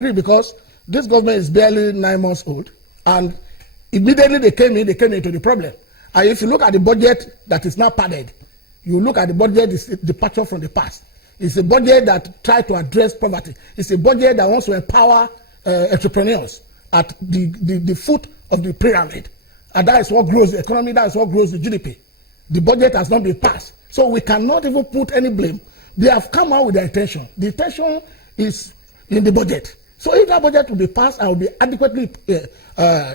because this government is barely 9 months old, and immediately they came into the problem. And if you look at the budget that is now padded, you look at the budget, it's a departure from the past. It's a budget that tries to address poverty. It's a budget that wants to empower entrepreneurs at the foot of the pyramid. And that is what grows the economy, that is what grows the GDP. The budget has not been passed. So we cannot even put any blame. They have come out with their intention. The intention is in the budget. So if that budget will be passed and will be adequately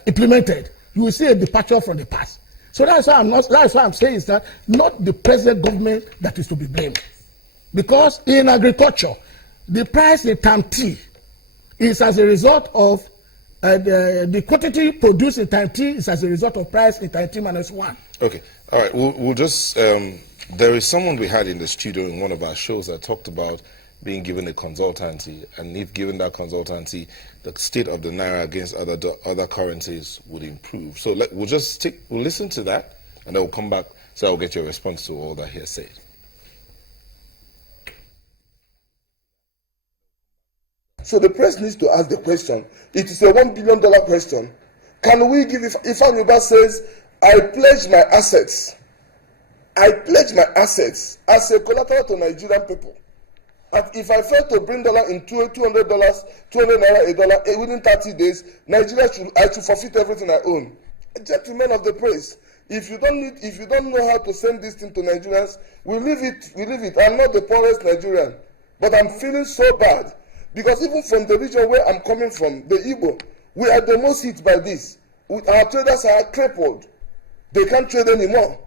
implemented, you will see a departure from the past. So that's why I'm saying is that not the present government that is to be blamed. Because in agriculture, the price in time T is as a result of the quantity produced in time T is as a result of price in time T minus 1. Okay, all right, we'll just, there is someone we had in the studio in one of our shows that talked about being given a consultancy, and if given that consultancy, the state of the Naira against other currencies would improve. So we'll listen to that, and then we'll come back, so I'll get your response to all that he has said. So the press needs to ask the question. It is a $1 billion question. Can we give, if Anuba says, I pledge my assets as a collateral to Nigerian people, and if I fail to bring dollar in $200, 200 Naira a dollar within 30 days, I should forfeit everything I own. Gentlemen of the press, if you don't know how to send this thing to Nigerians, we leave it. I'm not the poorest Nigerian, but I'm feeling so bad. Because even from the region where I'm coming from, the Igbo, we are the most hit by this. Our traders are crippled. They can't trade anymore.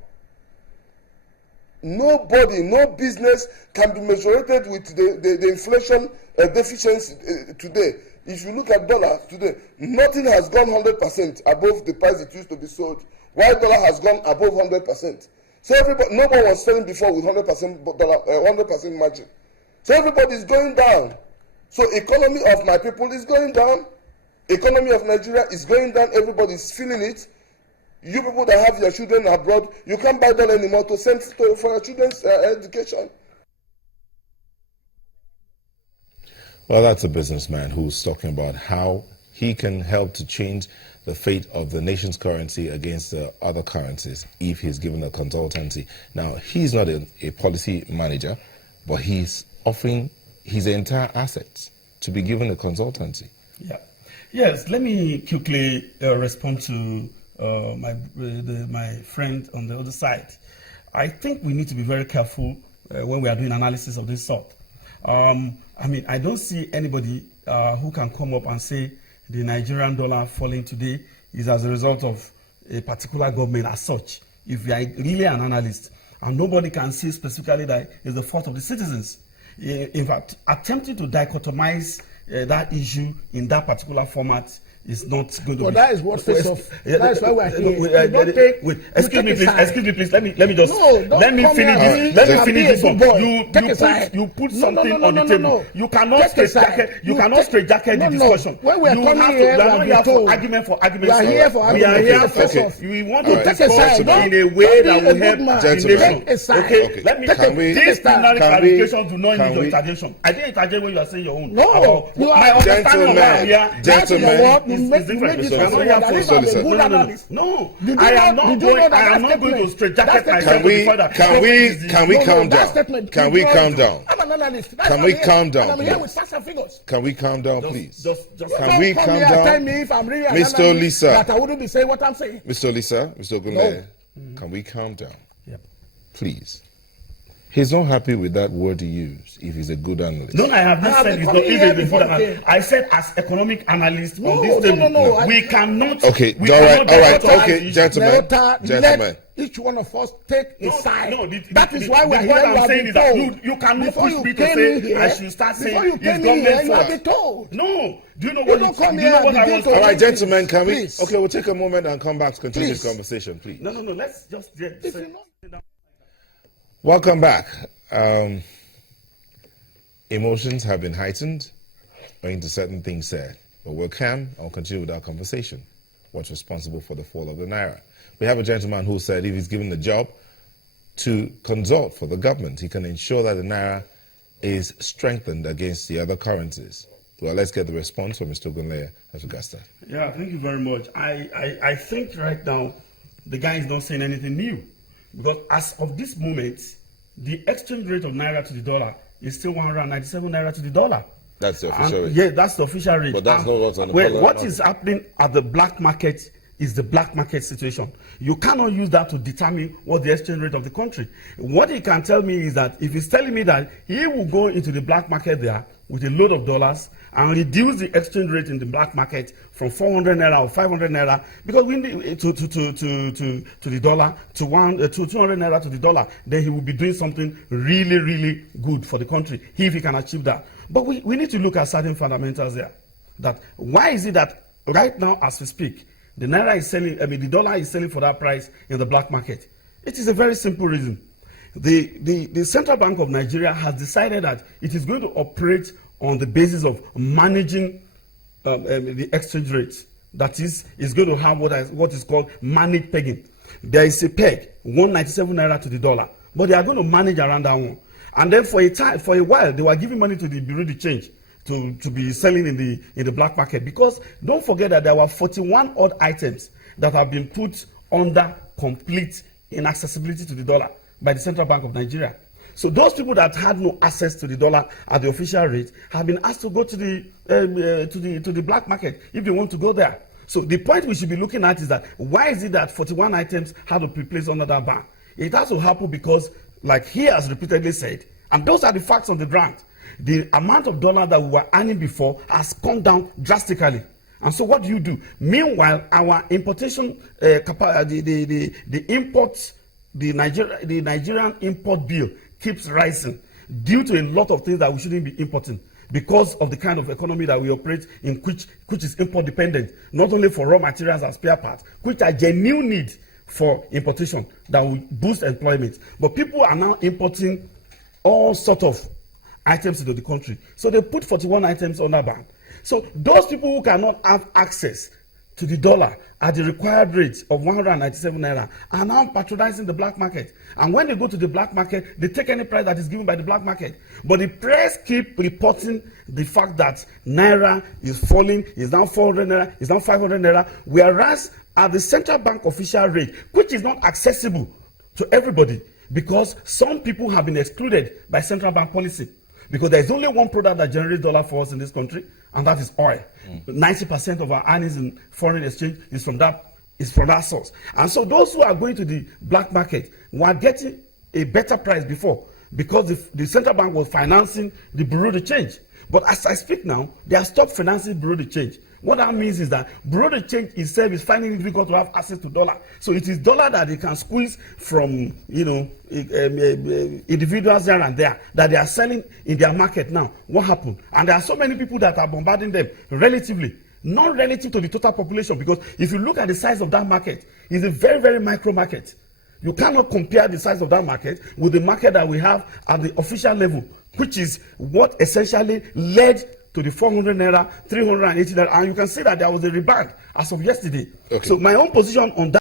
Nobody, no business can be measured with the inflation deficiency today. If you look at dollar today, nothing has gone 100% above the price it used to be sold. While dollar has gone above 100%. So nobody was selling before with 100% margin. So everybody is going down. So economy of my people is going down. Economy of Nigeria is going down. Everybody is feeling it. You people that have your children abroad, you can't buy dollar anymore to send for your children's education. Well, that's a businessman who's talking about how he can help to change the fate of the nation's currency against the other currencies if he's given a consultancy. Now, he's not a policy manager, but he's offering his entire assets to be given a consultancy. Yeah. Yes, let me quickly respond to my friend on the other side. I think we need to be very careful when we are doing analysis of this sort. I don't see anybody who can come up and say the Nigerian dollar falling today is as a result of a particular government as such. If you are really an analyst, and nobody can say specifically that it's the fault of the citizens. In fact, attempting to dichotomize that issue in that particular format is not going to be. That is what Faceoff. That is why we are here. Excuse me, please. Let me just let me finish this. Let me finish this one. You put something on the table. You cannot straitjacket the discussion. When we are coming here, we are here for argument. We are here for argument. We are here for. We want to discuss in a way that will help the nation. Okay, let me. This preliminary clarification do not need your interjection. I didn't interject when you are saying your own. No, my understanding of why we are. Gentlemen. It's different. No, I am not going to straitjacket myself. Can we calm down? Can we calm down? I'm an analyst. Can we calm down? I'm here with facts and figures. Can we calm down, please? Can we calm down? Tell me if I'm really Mr. Lisa, that I wouldn't be saying what I'm saying. Mr. Lisa, Mr. Ogunle, can we calm down? Yep. Please. He's not happy with that word he used, if he's a good analyst. No, I have not said he's not even before that. I said as economic analyst on this table, we cannot. Okay, all right, okay, gentlemen. Let each one of us take a side. That is why we are here. What I'm saying is that you cannot push me to say I should start saying it's government fault. No. Do you know what I want? All right, gentlemen, can we? Okay, we'll take a moment and come back to continue this conversation, please. No. Let's just. Welcome back. Emotions have been heightened owing to certain things said, but we're calm. I'll continue with our conversation. What's responsible for the fall of the Naira? We have a gentleman who said if he's given the job to consult for the government, he can ensure that the Naira is strengthened against the other currencies. Well, let's get the response from Mr. Gunle as regards that. Yeah, thank you very much. I think right now the guy is not saying anything new, because as of this moment, the exchange rate of Naira to the dollar is still 197 Naira to the dollar. That's the official rate. Yeah, that's the official rate. But that's not what's on the well, dollar what market. is happening at the black market is the black market situation. You cannot use that to determine what the exchange rate of the country. What he can tell me is that if he's telling me that he will go into the black market there with a load of dollars and reduce the exchange rate in the black market from 400 naira or 500 naira, because we need to the dollar to 200 naira to the dollar, then he will be doing something really, really good for the country if he can achieve that. But we need to look at certain fundamentals there. That why is it that right now, as we speak, the Naira is selling, the dollar is selling for that price in the black market? It is a very simple reason. The Central Bank of Nigeria has decided that it is going to operate on the basis of managing the exchange rate. That is going to have what is called managed pegging. There is a peg, 197 Naira to the dollar, but they are going to manage around that one. And then for a while, they were giving money to the Bureau de Change to be selling in the black market, because don't forget that there were 41 odd items that have been put under complete inaccessibility to the dollar by the Central Bank of Nigeria. So those people that had no access to the dollar at the official rate have been asked to go to the black market if they want to go there. So the point we should be looking at is that why is it that 41 items had to be placed under that ban? It has to happen because, like he has repeatedly said, and those are the facts on the ground, the amount of dollar that we were earning before has come down drastically. And so what do? Meanwhile, our importation the Nigerian import bill keeps rising due to a lot of things that we shouldn't be importing, because of the kind of economy that we operate in, which is import dependent, not only for raw materials and spare parts, which are genuine need for importation that will boost employment. But people are now importing all sort of items into the country. So they put 41 items on that ban. So those people who cannot have access to the dollar at the required rate of 197 naira are now patronizing the black market. And when they go to the black market, they take any price that is given by the black market. But the press keep reporting the fact that Naira is falling, is now 400 naira, is now 500 naira, whereas at the central bank official rate, which is not accessible to everybody, because some people have been excluded by central bank policy. Because there is only one product that generates dollar for us in this country, and that is oil. 90% of our earnings in foreign exchange is from that source. And so those who are going to the black market were getting a better price before, because the central bank was financing the Bureau de Change. But as I speak now, they have stopped financing Bureau de Change. What that means is that Bureau de Change itself is finding it difficult to have access to dollar. So it is dollar that they can squeeze from, individuals there and there that they are selling in their market now. What happened? And there are so many people that are bombarding them relatively, not relative to the total population, because if you look at the size of that market, it's a very, very micro market. You cannot compare the size of that market with the market that we have at the official level, which is what essentially led to the 400 naira, 380 naira, and you can see that there was a rebound as of yesterday. Okay. So my own position on that